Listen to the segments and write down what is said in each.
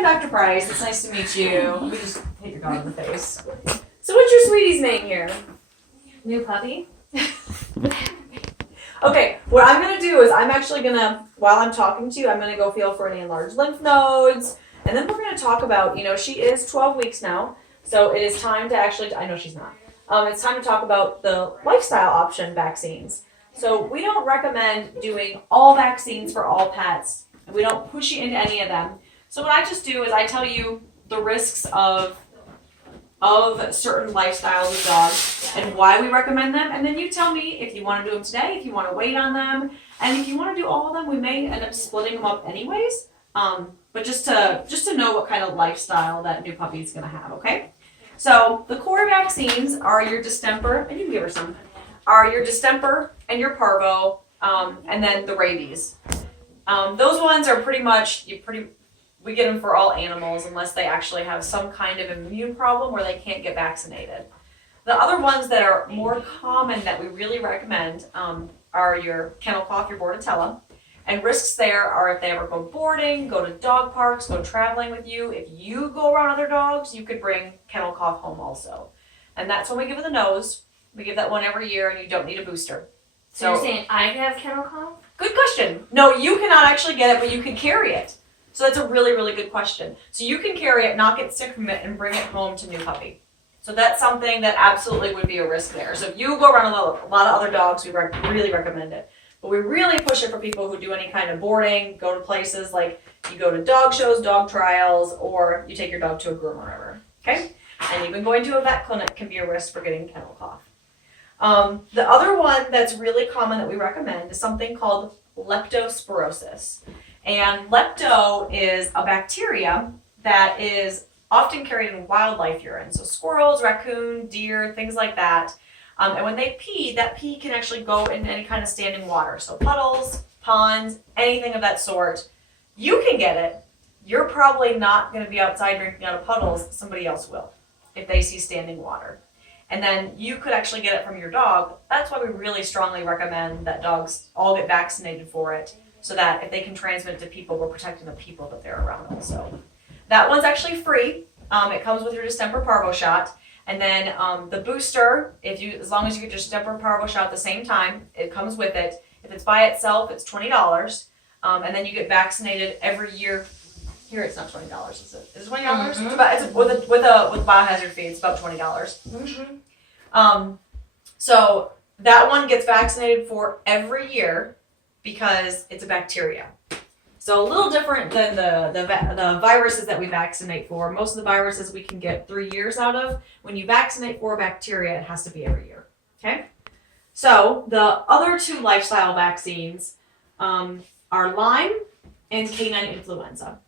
I'm Dr. Price. It's nice to meet you. We just hit your dog in the face. So what's your sweetie's name here? New puppy? Okay, what I'm going to do is I'm actually going to, while I'm talking to you, I'm going to go feel for any enlarged lymph nodes. And then we're going to talk about, she is 12 weeks now. So it is time to actually, I know she's not. It's time to talk about the lifestyle option vaccines. So we don't recommend doing all vaccines for all pets. We don't push you into any of them. So what I just do is I tell you the risks of certain lifestyles of dogs and why we recommend them, and then you tell me if you want to do them today, if you want to wait on them, and if you want to do all of them, we may end up splitting them up anyways. But just to know what kind of lifestyle that new puppy is going to have, okay? So the core vaccines are your distemper, and you can give her some, are your distemper and your parvo, and then the rabies. Those ones are pretty much, we get them for all animals unless they actually have some kind of immune problem where they can't get vaccinated. The other ones that are more common that we really recommend are your kennel cough, your Bordetella. And risks there are if they ever go boarding, go to dog parks, go traveling with you. If you go around other dogs, you could bring kennel cough home also. And that's when we give it the nose. We give that one every year and you don't need a booster. So you're saying I have kennel cough? Good question. No, you cannot actually get it, but you can carry it. So that's a really, really good question. So you can carry it, not get sick from it, and bring it home to new puppy. So that's something that absolutely would be a risk there. So if you go around a lot of other dogs, we really recommend it. But we really push it for people who do any kind of boarding, go to places like you go to dog shows, dog trials, or you take your dog to a groomer or whatever. Okay? And even going to a vet clinic can be a risk for getting kennel cough. The other one that's really common that we recommend is something called leptospirosis. And lepto is a bacteria that is often carried in wildlife urine. So squirrels, raccoon, deer, things like that. And when they pee, that pee can actually go in any kind of standing water. So puddles, ponds, anything of that sort. You can get it. You're probably not going to be outside drinking out of puddles. Somebody else will if they see standing water. And then you could actually get it from your dog. That's why we really strongly recommend that dogs all get vaccinated for it, so that if they can transmit it to people, we're protecting the people that they're around also. That one's actually free. It comes with your distemper parvo shot. And then the booster, as long as you get your distemper parvo shot at the same time, it comes with it. If it's by itself, it's $20. And then you get vaccinated every year. Here it's not $20, is it? Is it $20? Mm-hmm. It's with biohazard fee, it's about $20. Mm-hmm. So that one gets vaccinated for every year because it's a bacteria. So a little different than the viruses that we vaccinate for. Most of the viruses we can get 3 years out of. When you vaccinate for a bacteria, it has to be every year. Okay? So the other two lifestyle vaccines are Lyme and canine influenza.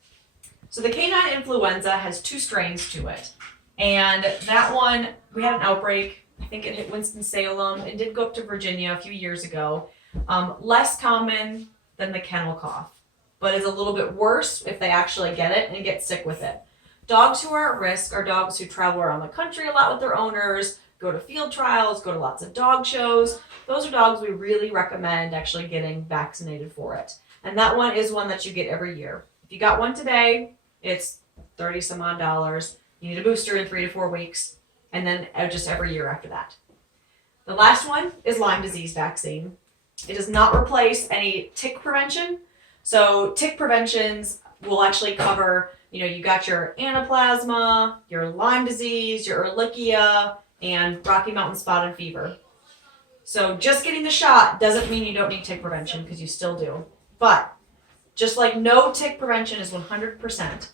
So the canine influenza has 2 strains to it. And that one, we had an outbreak. I think it hit Winston-Salem. It did go up to Virginia a few years ago. Less common than the kennel cough, but is a little bit worse if they actually get it and get sick with it. Dogs who are at risk are dogs who travel around the country a lot with their owners, go to field trials, go to lots of dog shows. Those are dogs we really recommend actually getting vaccinated for it. And that one is one that you get every year. If you got one today, it's $30 some odd. You need a booster in 3 to 4 weeks, and then just every year after that. The last one is Lyme disease vaccine. It does not replace any tick prevention. So tick preventions will actually cover, you got your anaplasma, your Lyme disease, your Ehrlichia, and Rocky Mountain spotted fever. So just getting the shot doesn't mean you don't need tick prevention, because you still do. But just like no tick prevention is 100%,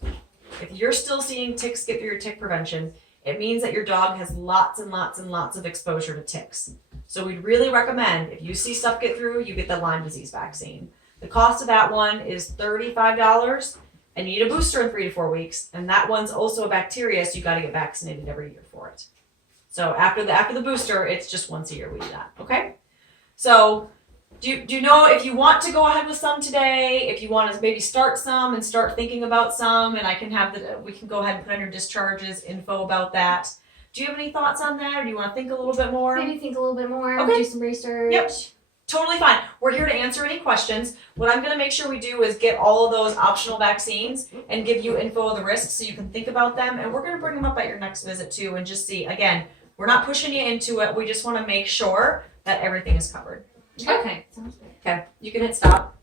if you're still seeing ticks get through your tick prevention, it means that your dog has lots and lots and lots of exposure to ticks. So we'd really recommend, if you see stuff get through, you get the Lyme disease vaccine. The cost of that one is $35, and you need a booster in 3 to 4 weeks. And that one's also a bacteria, so you got to get vaccinated every year for it. So after the booster, it's just once a year we do that. Okay. So do you know if you want to go ahead with some today? If you want to maybe start some and start thinking about some, and we can go ahead and put on your discharges info about that. Do you have any thoughts on that, or do you want to think a little bit more? Maybe think a little bit more. Okay. Do some research. Yep. Totally fine. We're here to answer any questions. What I'm going to make sure we do is get all of those optional vaccines and give you info of the risks so you can think about them. And we're going to bring them up at your next visit too and just see. Again, we're not pushing you into it. We just want to make sure that everything is covered. Okay. Sounds good. Okay, you can hit stop.